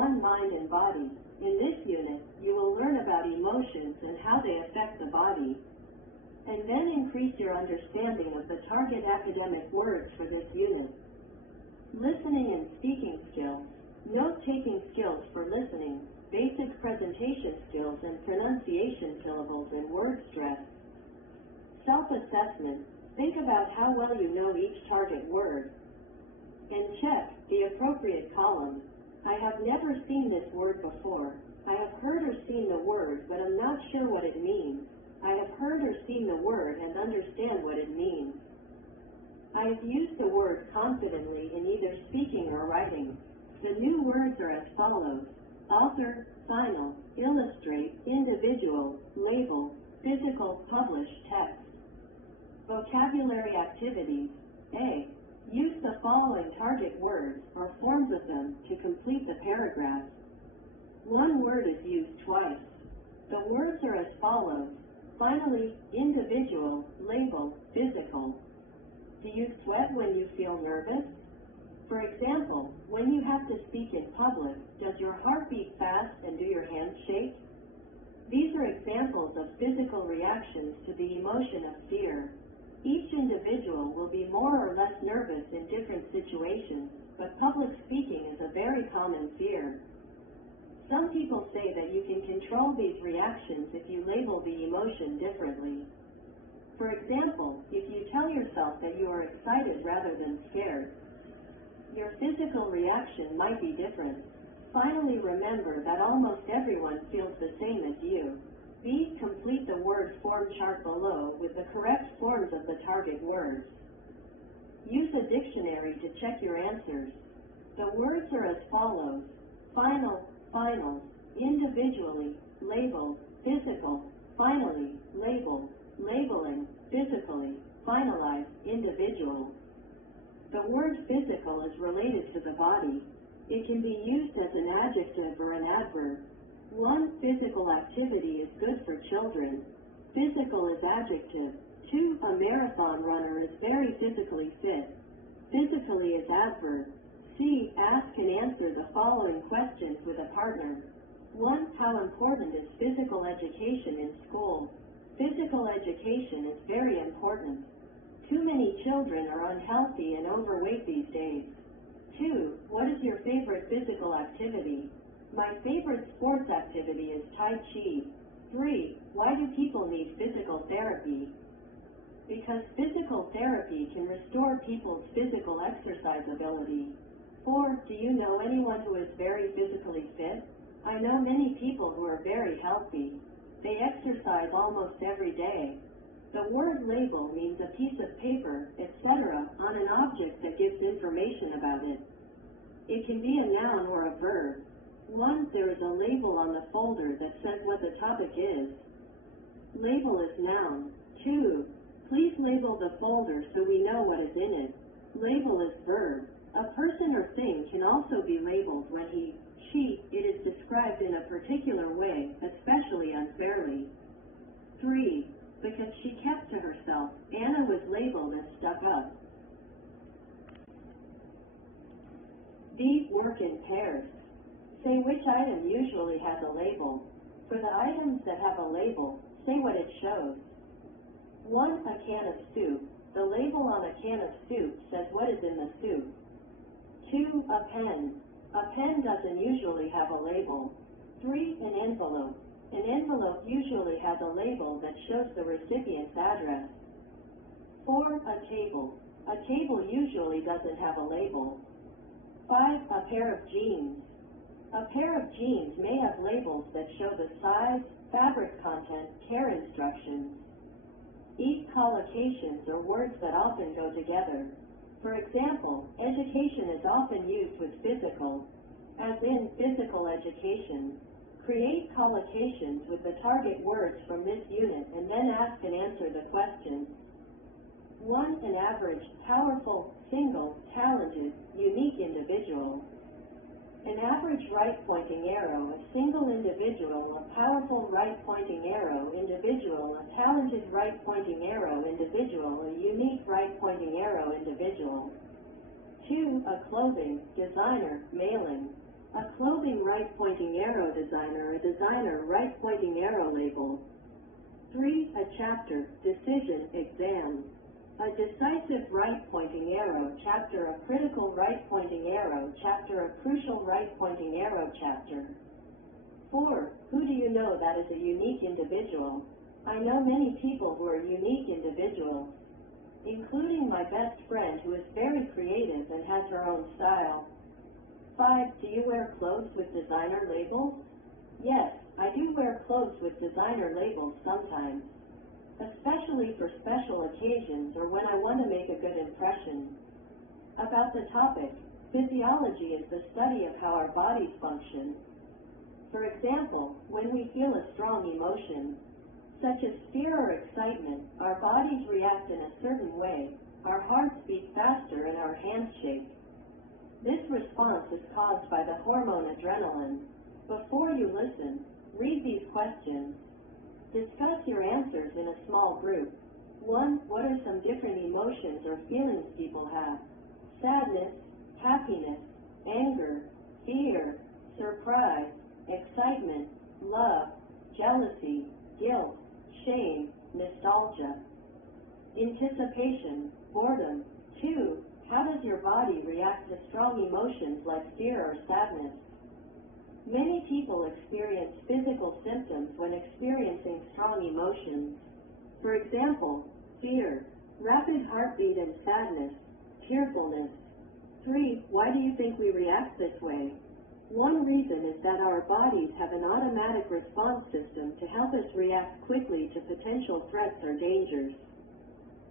one mind and body. In this unit, you will learn about emotions and how they affect the body, and then increase your understanding of the target academic words for this unit. Listening and speaking skills, note-taking skills for listening, basic presentation skills and pronunciation syllables and word stress. Self-assessment, think about how well you know each target word, and check the appropriate columns. I have never seen this word before. I have heard or seen the word, but I'm not sure what it means. I have heard or seen the word and understand what it means. I have used the word confidently in either speaking or writing. The new words are as follows: author, final, illustrate, individual, label, physical, publish, text. Vocabulary activities. A. Use the following target words or forms of them to complete the paragraph. One word is used twice. The words are as follows: finally, individual, label, physical. Do you sweat when you feel nervous? For example, when you have to speak in public, does your heart beat fast and do your hands shake? These are examples of physical reactions to the emotion of fear. Each individual will be more or less nervous in different situations, but public speaking is a very common fear. Some people say that you can control these reactions if you label the emotion differently. For example, if you tell yourself that you are excited rather than scared, your physical reaction might be different. Finally, remember that almost everyone feels the same as you. B. Complete the word form chart below with the correct forms of the target words. Use a dictionary to check your answers. The words are as follows: final, finals, individually, label, physical, finally, label, labeling, physically, finalize, individual. The word physical is related to the body. It can be used as an adjective or an adverb. One, physical activity is good for children. Physical is adjective. 2, a marathon runner is very physically fit. Physically is adverb. C, ask and answer the following questions with a partner. 1, how important is physical education in school? Physical education is very important. Too many children are unhealthy and overweight these days. 2, what is your favorite physical activity? My favorite sports activity is Tai Chi. 3, why do people need physical therapy? Because physical therapy can restore people's physical exercise ability. 4, do you know anyone who is very physically fit? I know many people who are very healthy. They exercise almost every day. The word label means a piece of paper, etc., on an object that gives information about it. It can be a noun or a verb. 1, there is a label on the folder that says what the topic is. Label is noun. 2, please label the folder so we know what is in it. Label is verb. A person or thing can also be labeled when it is described in a particular way, especially unfairly. 3, because she kept to herself, Anna was labeled as stuck up. These work in pairs. Say which item usually has a label. For the items that have a label, say what it shows. 1, a can of soup. The label on a can of soup says what is in the soup. 2, a pen. A pen doesn't usually have a label. 3, an envelope. An envelope usually has a label that shows the recipient's address. 4, a table. A table usually doesn't have a label. 5, a pair of jeans. A pair of jeans may have labels that show the size, fabric content, care instructions. These collocations are words that often go together. For example, education is often used with physical, as in physical education. Create collocations with the target words from this unit and then ask and answer the questions. 1, an average, powerful, single, talented, unique individual. An average right-pointing arrow, a single individual, a powerful right-pointing arrow, individual, a talented right-pointing arrow, individual, a unique right-pointing arrow, individual. 2, a clothing, designer, mailing. A clothing right-pointing arrow designer, a designer right-pointing arrow label. 3. A chapter, decision, exam. A decisive right-pointing arrow chapter, a critical right-pointing arrow chapter, a crucial right-pointing arrow chapter. 4. Who do you know that is a unique individual? I know many people who are unique individuals, including my best friend who is very creative and has her own style. 5. Do you wear clothes with designer labels? Yes, I do wear clothes with designer labels sometimes, especially for special occasions or when I want to make a good impression. About the topic, physiology is the study of how our bodies function. For example, when we feel a strong emotion, such as fear or excitement, our bodies react in a certain way, our hearts beat faster and our hands shake. This response is caused by the hormone adrenaline. Before you listen, read these questions. Discuss your answers in a small group. 1. What are some different emotions or feelings people have? Sadness, happiness, anger, fear, surprise, excitement, love, jealousy, guilt, shame, nostalgia. Anticipation, boredom. 2. How does your body react to strong emotions like fear or sadness? Many people experience physical symptoms when experiencing strong emotions. For example, fear, rapid heartbeat and sadness, tearfulness. 3. Why do you think we react this way? One reason is that our bodies have an automatic response system to help us react quickly to potential threats or dangers.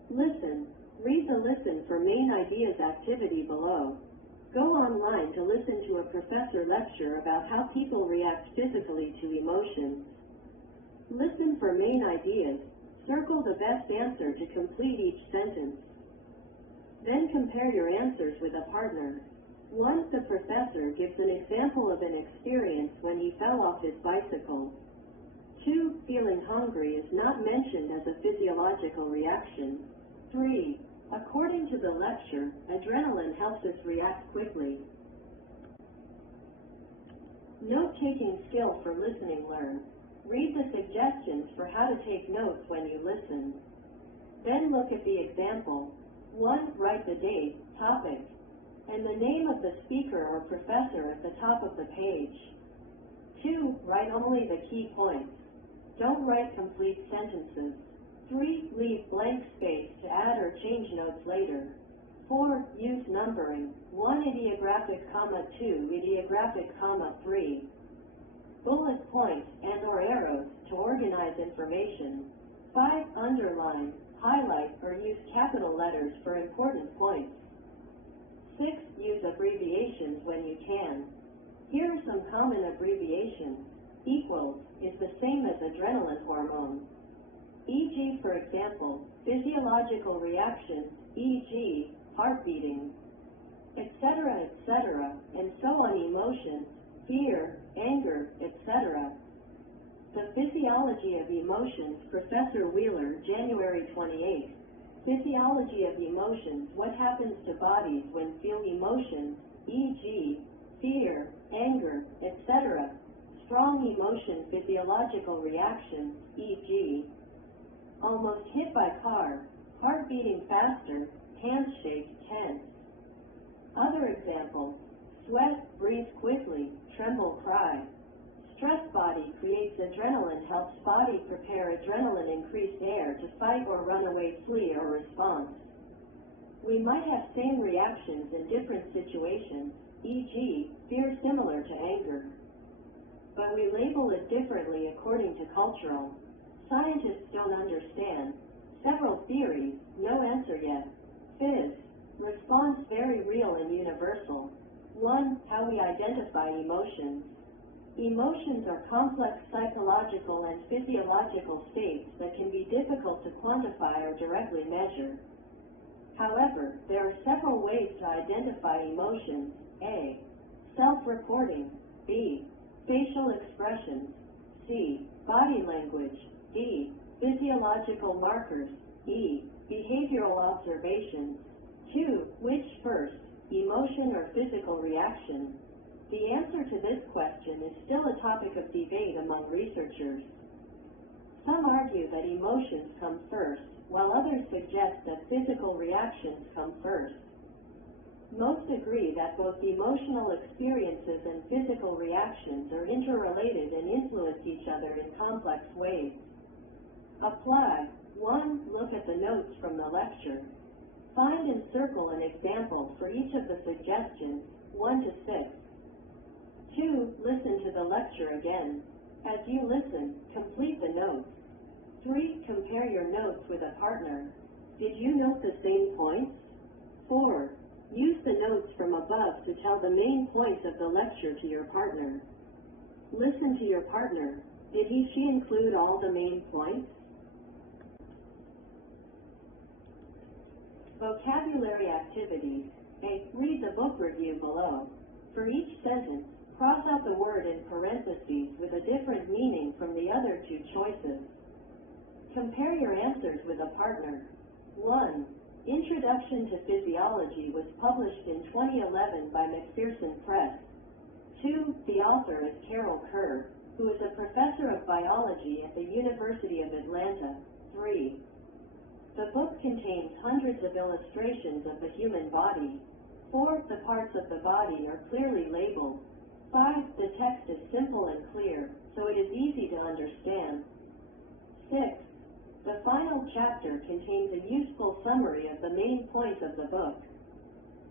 Listen. Read the Listen for Main Ideas activity below. Go online to listen to a professor lecture about how people react physically to emotions. Listen for main ideas. Circle the best answer to complete each sentence. Then compare your answers with a partner. 1. The professor gives an example of an experience when he fell off his bicycle. 2. Feeling hungry is not mentioned as a physiological reaction. 3. According to the lecture, adrenaline helps us react quickly. Note-taking skill for listening learn. Read the suggestions for how to take notes when you listen. Then look at the example. 1. Write the date, topic, and the name of the speaker or professor at the top of the page. 2. Write only the key points. Don't write complete sentences. 3. Leave blank space to add or change notes later. 4. Use numbering. 1 ideographic, 2 ideographic, 3. Bullet points and or arrows to organize information. 5. Underline, highlight, or use capital letters for important points. 6. Use abbreviations when you can. Here are some common abbreviations. Equals is the same as adrenaline hormone. E.g., for example, physiological reactions, e.g., heart beating, etc., and so on. Emotions, fear, anger, etc. The Physiology of Emotions, Professor Wheeler, January 28. Physiology of Emotions, what happens to bodies when feel emotions, e.g., fear, anger, etc. Strong emotion physiological reactions, e.g., almost hit by car, heart beating faster, hands shake, tense. Other examples: sweat, breathe quickly, tremble, cry. Stress body creates adrenaline, helps body prepare adrenaline, increased air to fight or run away, flee or response. We might have same reactions in different situations, e.g., fear similar to anger, but we label it differently according to cultural. Scientists don't understand. Several theories, no answer yet. Phys. Response very real and universal. 1. How we identify emotions. Emotions are complex psychological and physiological states that can be difficult to quantify or directly measure. However, there are several ways to identify emotions. A. Self-reporting. B. Facial expressions. C. Body language. D. Physiological markers. E. Behavioral observations. 2. Which first, emotion or physical reaction? The answer to this question is still a topic of debate among researchers. Some argue that emotions come first, while others suggest that physical reactions come first. Most agree that both emotional experiences and physical reactions are interrelated and influence each other in complex ways. Apply. 1. Look at the notes from the lecture. Find and circle an example for each of the suggestions, 1 to 6. 2. Listen to the lecture again. As you listen, complete the notes. 3. Compare your notes with a partner. Did you note the same points? 4. Use the notes from above to tell the main points of the lecture to your partner. Listen to your partner. Did she include all the main points? Vocabulary activities. A. Read the book review below. For each sentence, cross out the word in parentheses with a different meaning from the other two choices. Compare your answers with a partner. 1. Introduction to Physiology was published in 2011 by McPherson Press. 2. The author is Carol Kerr, who is a professor of biology at the University of Atlanta. 3. The book contains hundreds of illustrations of the human body. 4. The parts of the body are clearly labeled. 5. The text is simple and clear, so it is easy to understand. 6. The final chapter contains a useful summary of the main points of the book.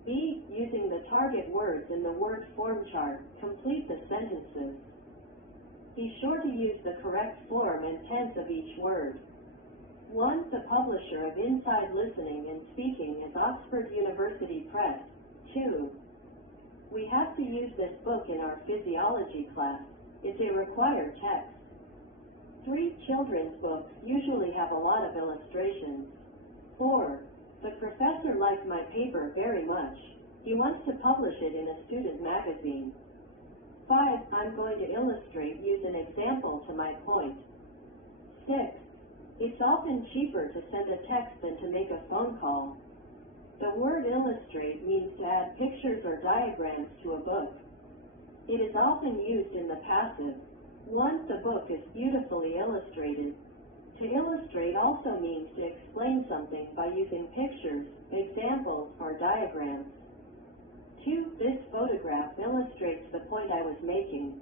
B. Using the target words in the word form chart, complete the sentences. Be sure to use the correct form and tense of each word. 1. The publisher of Inside Listening and Speaking is Oxford University Press. 2. We have to use this book in our physiology class. It's a required text. 3. Children's books usually have a lot of illustrations. 4. The professor liked my paper very much. He wants to publish it in a student magazine. 5. I'm going to illustrate, use an example to my point. 6. It's often cheaper to send a text than to make a phone call. The word illustrate means to add pictures or diagrams to a book. It is often used in the passive. Once a book is beautifully illustrated. To illustrate also means to explain something by using pictures, examples, or diagrams. 2. This photograph illustrates the point I was making.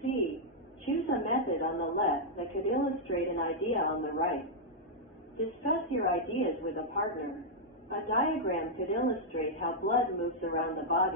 C. Choose a method on the left that could illustrate an idea on the right. Discuss your ideas with a partner. A diagram could illustrate how blood moves around the body.